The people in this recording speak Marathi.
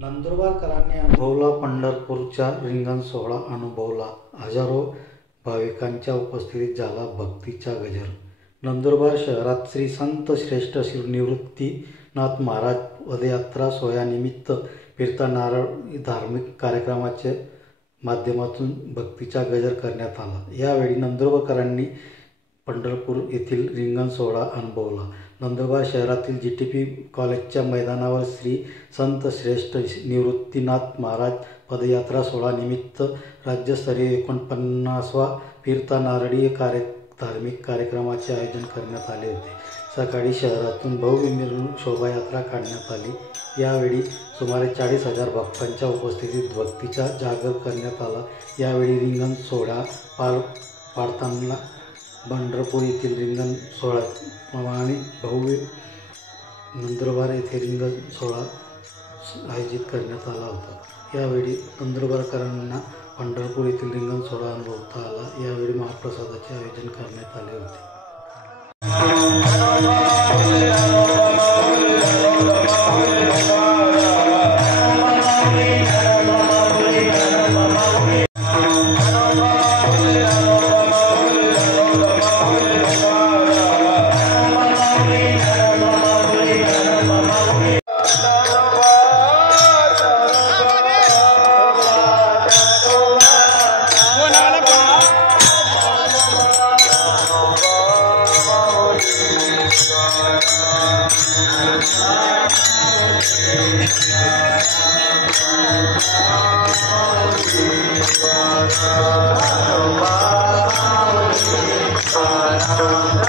नंदुरबारकरांनी अनुभवला पंढरपूरचा रिंगण सोहळा अनुभवला। हजारो भाविकांच्या उपस्थितीत झाला भक्तीचा गजर। नंदुरबार शहरात श्री संत श्रेष्ठ श्री निवृत्तीनाथ महाराज पदयात्रा सोहळ्यानिमित्त फिरता नारळ धार्मिक कार्यक्रमाच्या माध्यमातून भक्तीचा गजर करण्यात आला। यावेळी नंदुरबारकरांनी पंढरपूर येथील रिंगण सोहळा अनुभवला। नंदुरबार शहरातील जीटीपी कॉलेजच्या मैदानावर श्री संत श्रेष्ठ निवृत्तीनाथ महाराज पदयात्रा सोहळा निमित्त राज्यस्तरीय 49वा फिरता नारळी धार्मिक कार्यक्रमाचे आयोजन करण्यात आले होते। सकाळी शहरातून भव्य मिरवणूक शोभायात्रा काढण्यात आली। यावेळी सुमारे 40,000 भक्तांच्या उपस्थितीत भक्तीचा जागर करण्यात आला। यावेळी रिंगण सोहळा पार पाडताना पंढरपूर येथील रिंगण सोहळ्याप्रमाणे भव्य नंदुरबार येथे रिंगण सोहळा आयोजित करण्यात आला होता। यावेळी नंदुरबारकरांना पंढरपूर येथील रिंगण सोहळा अनुभवता आला। यावेळी महाप्रसादाचे आयोजन करण्यात आले होते। Oh,